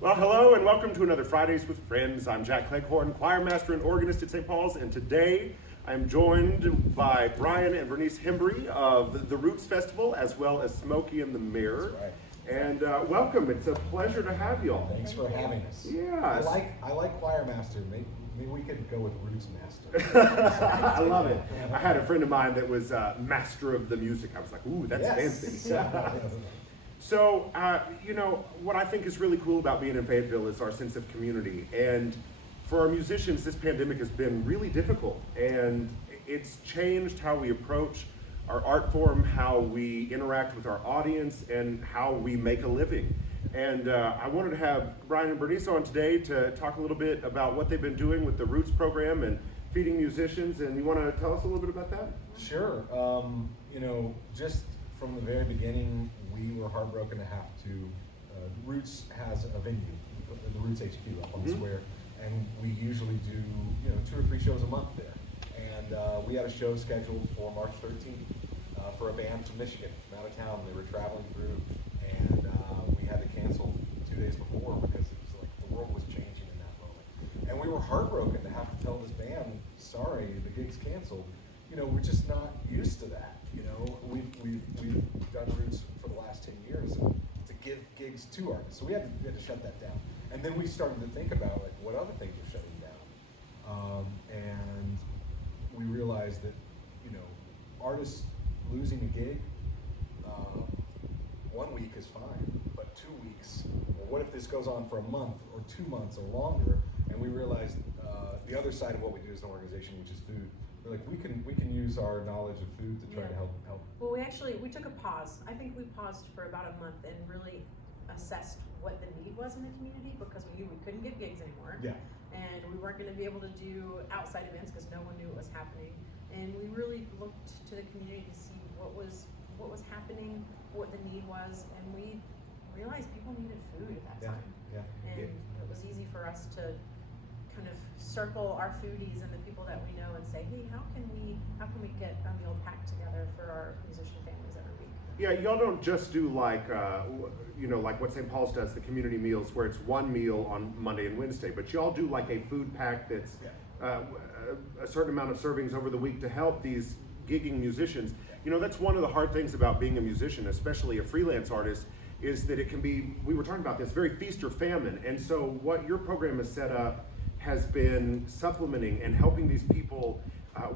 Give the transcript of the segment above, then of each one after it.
Well, hello and welcome to another Fridays with Friends. I'm Jack Cleghorn, choir master and organist at St. Paul's, and today I'm joined by Brian and Bernice Hembry of the Roots Festival, as well as Smokey and the Mirror. That's right. And welcome. It's a pleasure to have you all. Thanks for having us. Yeah. I like choir master. Maybe we could go with roots master. I love it. I had a friend of mine that was master of the music. I was like, ooh, that's fancy. So, what I think is really cool about being in Fayetteville is our sense of community. And for our musicians, this pandemic has been really difficult. And it's changed how we approach our art form, how we interact with our audience, and how we make a living. And I wanted to have Brian and Bernice on today to talk a little bit about what they've been doing with the Roots program and feeding musicians. And you want to tell us a little bit about that? Sure. Just from the very beginning, we were heartbroken to have to. Roots has a venue, the Roots HQ up on the square, and we usually do 2 or 3 shows a month there. And we had a show scheduled for March 13th for a band from Michigan, from out of town. They were traveling through, and we had to cancel 2 days before because it was like the world was changing in that moment. And we were heartbroken to have to tell this band, sorry, the gig's canceled. We're just not used to that. We've done Roots for the last 10 years to give gigs to artists. So we had to shut that down. And then we started to think about what other things are shutting down. And we realized that, artists losing a gig, 1 week is fine, but 2 weeks, well, what if this goes on for a month or 2 months or longer? And we realized the other side of what we do as an organization, which is food. We're like, we can use our knowledge of food to try to help. Well, we took a pause. I think we paused for about a month and really assessed what the need was in the community, because we knew we couldn't get gigs anymore. Yeah. And we weren't going to be able to do outside events because no one knew what was happening. And we really looked to the community to see what was happening, what the need was, and we realized people needed food at that time. And it was easy for us to kind of circle our foodies and the people that we know and say, hey, how can we get a meal packed together for our musician families every week? Yeah, y'all don't just do like what St. Paul's does, the community meals, where it's one meal on Monday and Wednesday, but y'all do like a food pack that's a certain amount of servings over the week to help these gigging musicians. That's one of the hard things about being a musician, especially a freelance artist, is that it can be, we were talking about this, very feast or famine. And so what your program has set up has been supplementing and helping these people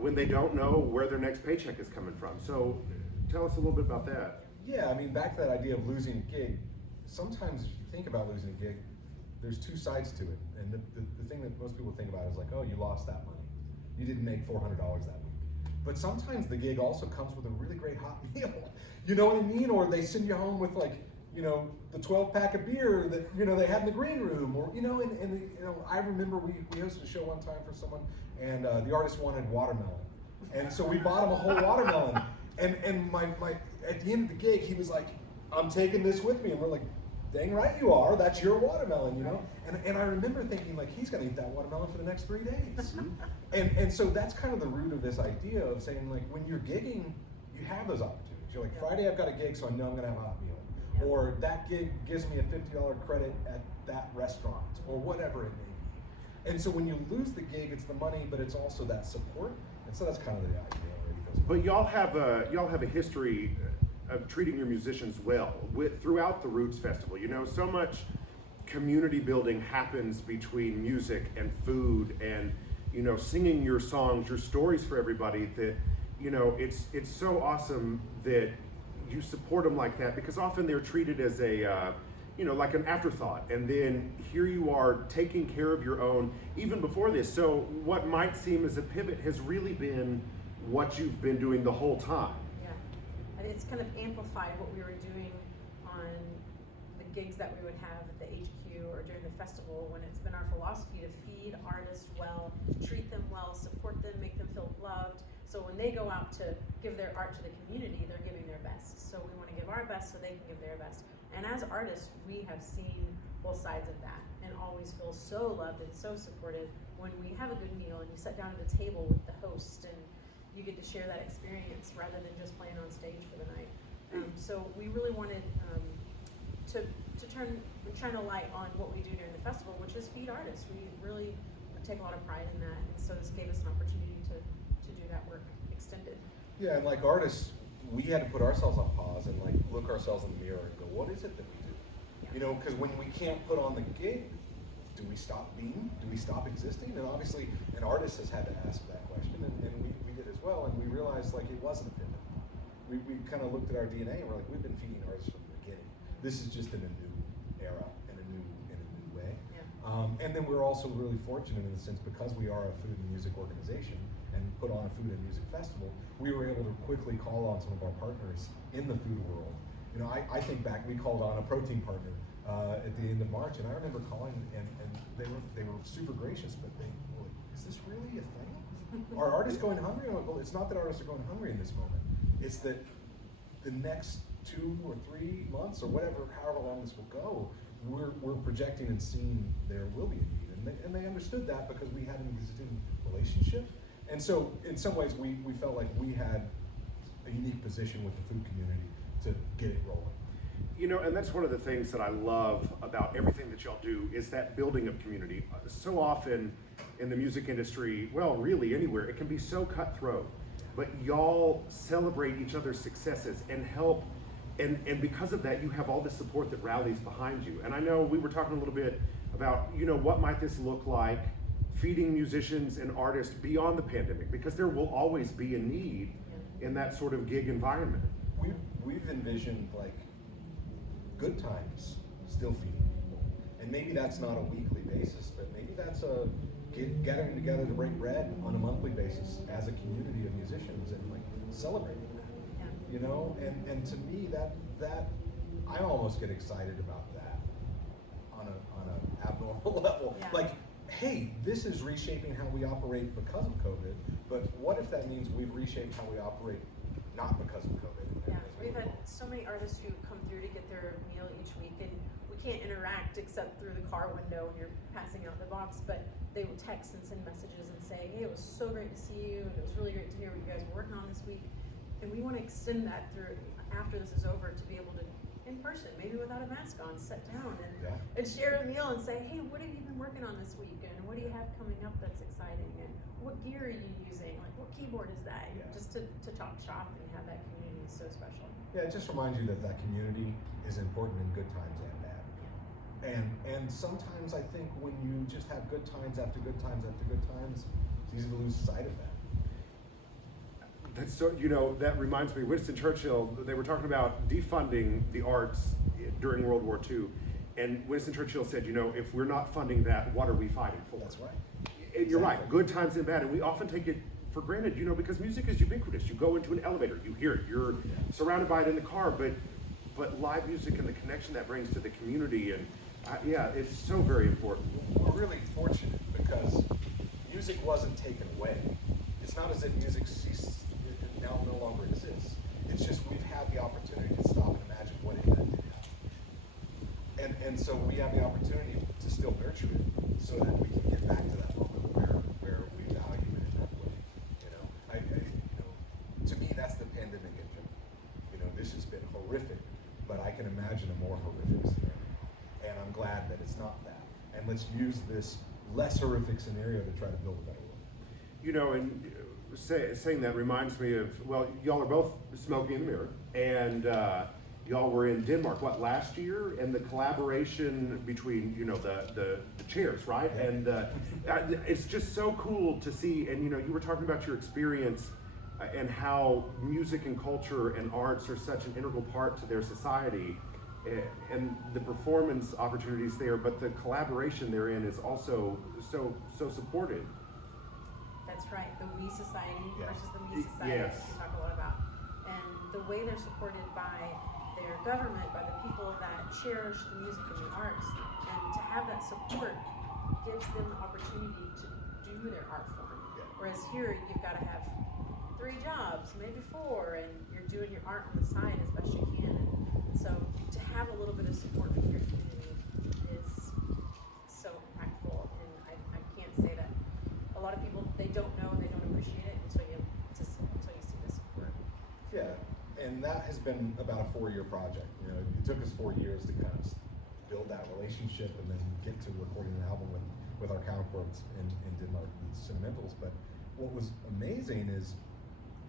when they don't know where their next paycheck is coming from. So tell us a little bit about that. Yeah, back to that idea of losing a gig. Sometimes if you think about losing a gig, there's 2 sides to it. And the thing that most people think about is like, oh, you lost that money. You didn't make $400 that week. But sometimes the gig also comes with a really great hot meal. You know what I mean? Or they send you home with the 12-pack of beer that they had in the green room, or I remember we hosted a show one time for someone, and the artist wanted watermelon, and so we bought him a whole watermelon, and my at the end of the gig he was like, I'm taking this with me, and we're like, dang right you are, that's your watermelon, and I remember thinking like, he's gonna eat that watermelon for the next 3 days, and so that's kind of the root of this idea of saying like, when you're gigging, you have those opportunities. You're like, Friday I've got a gig, so I know I'm gonna have a hot meal. Or that gig gives me a $50 credit at that restaurant, or whatever it may be. And so when you lose the gig, it's the money, but it's also that support. And so that's kind of the idea. But y'all have a history of treating your musicians well throughout the Roots Festival. So much community building happens between music and food, and singing your songs, your stories for everybody. That it's so awesome that you support them like that, because often they're treated as a like an afterthought, and then here you are taking care of your own even before this. So what might seem as a pivot has really been what you've been doing the whole time. And it's kind of amplified what we were doing on the gigs that we would have at the HQ or during the festival, when it's been our philosophy to feed artists well, treat them well, support them, make them feel loved. So when they go out to give their art to the community, they're giving their best. So we want to give our best so they can give their best. And as artists, we have seen both sides of that and always feel so loved and so supported when we have a good meal and you sit down at a table with the host and you get to share that experience rather than just playing on stage for the night. So we really wanted to turn shine a light on what we do during the festival, which is feed artists. We really take a lot of pride in that, and so this gave us an opportunity to do that work extended. Yeah, and like artists, we had to put ourselves on pause and like look ourselves in the mirror and go, what is it that we do? Yeah. You know, because when we can't put on the gig, do we stop being? Do we stop existing? And obviously, an artist has had to ask that question, and we did as well, and we realized like it wasn't a pivot. We kind of looked at our DNA and we're like, we've been feeding artists from the beginning. This is just in a new era, in a new way. Yeah. And then we're also really fortunate in the sense, because we are a food and music organization and put on a food and music festival, we were able to quickly call on some of our partners in the food world. You know, I think back, we called on a protein partner at the end of March, and I remember calling, and they were super gracious, but they were like, is this really a thing? Are artists going hungry? I'm like, well, it's not that artists are going hungry in this moment. It's that the next 2 or 3 months, or whatever, however long this will go, we're projecting and seeing there will be a need, and they understood that because we had an existing relationship, and so in some ways we felt like we had a unique position with the food community to get it rolling. You know, and that's one of the things that I love about everything that y'all do is that building of community. So often in the music industry, well, really anywhere, it can be so cutthroat, but y'all celebrate each other's successes and help. And because of that, you have all the support that rallies behind you. And I know we were talking a little bit about, you know, what might this look like feeding musicians and artists beyond the pandemic, because there will always be a need in that sort of gig environment. We've envisioned like good times still feeding people. And maybe that's not a weekly basis, but maybe that's a gathering together to break bread on a monthly basis as a community of musicians and like celebrating that. You know, and to me that I almost get excited about that on a abnormal level. Yeah. Like, hey, this is reshaping how we operate because of COVID, but what if that means we've reshaped how we operate not because of COVID? Yeah, we've had so many artists who come through to get their meal each week, and we can't interact except through the car window when you're passing out the box, but they will text and send messages and say, hey, it was so great to see you, and it was really great to hear what you guys were working on this week. And we want to extend that through after this is over to be able to, in person, maybe without a mask on, sit down and share a meal and say, hey, what have you been working on this week? And what do you have coming up that's exciting? And what gear are you using? Like, what keyboard is that? Yeah. Just to talk shop and have that community is so special. Yeah, it just reminds you that community is important in good times and bad. And sometimes I think when you just have good times after good times after good times, it's easy to lose sight of that. That's so, you know, that reminds me, Winston Churchill, they were talking about defunding the arts during World War II. And Winston Churchill said, you know, if we're not funding that, what are we fighting for? That's right. And you're right, good times and bad. And we often take it for granted, you know, because music is ubiquitous. You go into an elevator, you hear it, you're surrounded by it in the car, but live music and the connection that brings to the community, and yeah, it's so very important. We're really fortunate because music wasn't taken away. It's not as if music ceased, now no longer exists. It's just we've had the opportunity to stop and imagine what if that did happen. And so we have the opportunity to still nurture it so that we can get back to that moment where we value it in that way. You know, to me that's the pandemic engine. You know, this has been horrific, but I can imagine a more horrific scenario. And I'm glad that it's not that. And let's use this less horrific scenario to try to build a better world. You know, and saying that reminds me of, well, y'all are both Smokey in the Mirror, and y'all were in Denmark, what, last year? And the collaboration between, you know, the chairs, right? And it's just so cool to see, and you know, you were talking about your experience and how music and culture and arts are such an integral part to their society, and the performance opportunities there, but the collaboration therein is also so supported. That's right, the We Society versus the Me Society Yes. that we talk a lot about. And the way they're supported by their government, by the people that cherish the music and the arts, and to have that support gives them the opportunity to do their art form. Whereas here, you've got to have 3 jobs, maybe 4, and you're doing your art on the side as best you can. And so to have a little bit of support from your community is so impactful, and I can't say that. A lot of people, they don't know, they don't appreciate it until you see the support. Yeah, and that has been about a 4-year project. You know, it took us 4 years to kind of build that relationship and then get to recording an album with our counterparts in Denmark, the Sentimentals. But what was amazing is,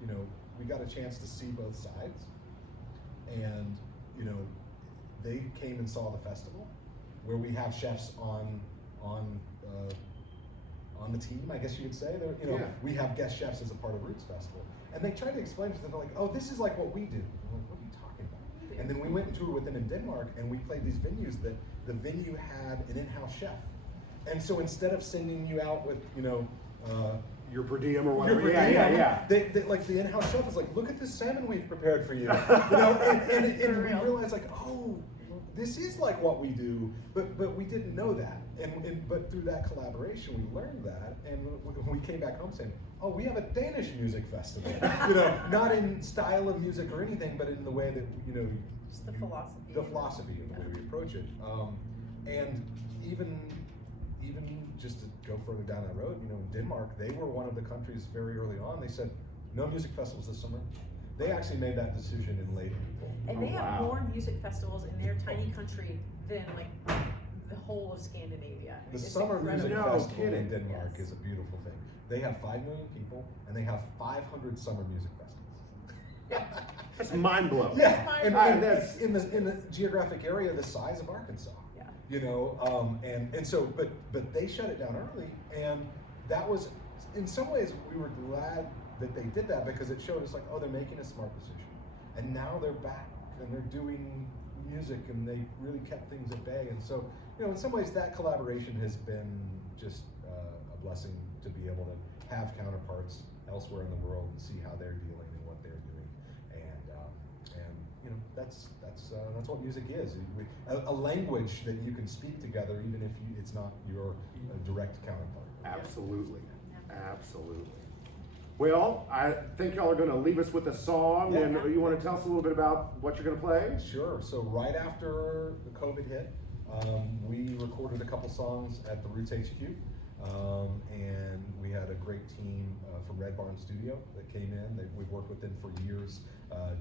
you know, we got a chance to see both sides, and you know, they came and saw the festival, where we have chefs on the team, I guess you could say. They're, you know, Yeah. we have guest chefs as a part of Roots Festival, and they tried to explain to them, they're like, oh, this is like what we do. I'm like, what are you talking about? And then we went and toured with them in Denmark, and we played these venues that the venue had an in-house chef. And so instead of sending you out with, you know, Your per diem or your whatever. per Yeah, diem, yeah. They, like the in-house chef is like, look at this salmon we've prepared for you. You know, and For we real. realized like, oh, this is like what we do, but we didn't know that. But through that collaboration, we learned that, and when we came back home saying, oh, we have a Danish music festival. You know, not in style of music or anything, but in the way that, you know, Just the philosophy. the philosophy of the way we approach it. And even just to go further down that road, you know, in Denmark, they were one of the countries very early on. They said, no music festivals this summer. They actually made that decision in late April. And Oh, they have wow. more music festivals in their tiny country than like the whole of Scandinavia. I The mean, it's summer music incredible. No festival in kidding. Denmark Yes. is a beautiful thing. They have 5 million people, and they have 500 summer music festivals. That's mind blowing. Yeah, and that's in the geographic area the size of Arkansas. Yeah. You know, and so, but they shut it down early, and that was, in some ways, we were glad that they did that, because it showed us like, oh, they're making a smart decision, and now they're back and they're doing music, and they really kept things at bay. And so, you know, in some ways, that collaboration has been just a blessing to be able to have counterparts elsewhere in the world and see how they're dealing and what they're doing, and you know, that's what music is. A language that you can speak together, even if it's not your direct counterpart. Absolutely. Absolutely. Well, I think y'all are going to leave us with a song, Yeah. and you want to tell us a little bit about what you're going to play? Sure. So right after the COVID hit, we recorded a couple songs at the Roots HQ, and we had a great team from Red Barn Studio that came in. We've worked with them for years,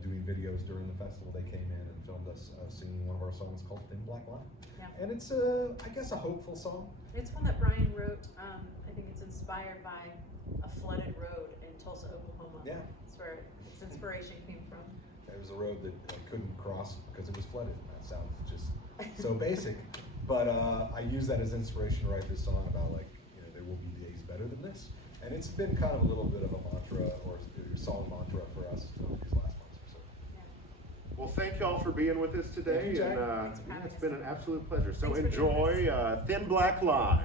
doing videos during the festival. They came in and filmed us singing one of our songs called Thin Black Line. Yeah. And it's, I guess, a hopeful song. It's one that Brian wrote. I think it's inspired by a flooded road in Tulsa, Oklahoma. Yeah. That's where its inspiration came from. It was a road that I couldn't cross because it was flooded. That sounds just so basic, but I use that as inspiration to write this song about, like, you know, there will be days better than this, and it's been kind of a little bit of a mantra or a song mantra for us over these last months or so. Yeah. Well, thank y'all for being with us today, Thank you, and Jack. Thanks for having it's us. been an absolute pleasure. So Thanks for doing enjoy Thin Black Line.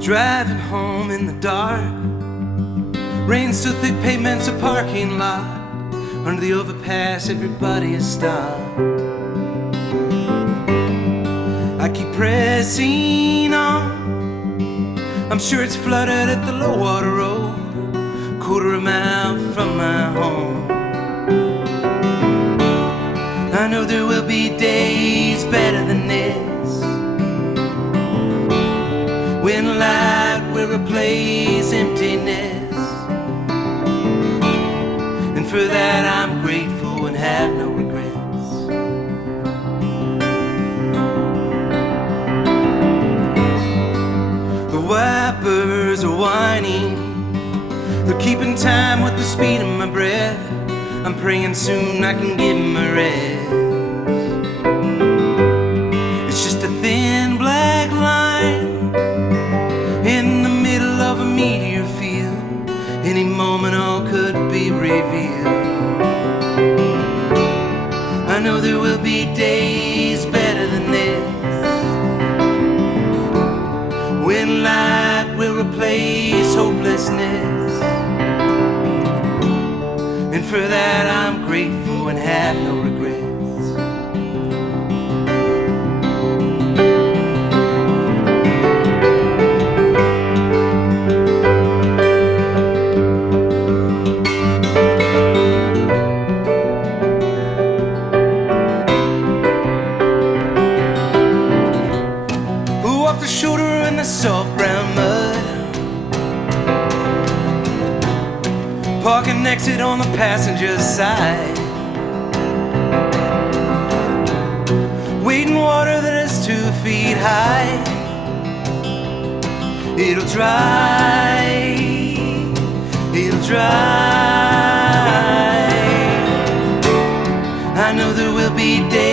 Driving home in the dark, rain so thick pavements a parking lot. Under the overpass everybody is stopped. I keep pressing on, I'm sure it's flooded at the low water road, quarter of a mile from my home. I know there will be days better than this, when light will replace emptiness. And for that I'm grateful and have no regrets. The wipers are whining, they're keeping time with the speed of my breath. I'm praying soon I can get my rest. It's just a thin black line in the middle of a meteor field. Any moment all could be revealed. I know there will be days better than this, when light will replace hopelessness. And for that I'm grateful and have no regrets. parking next to it on the passenger's side, waiting water that is 2 feet high. It'll dry, it'll dry. I know there will be days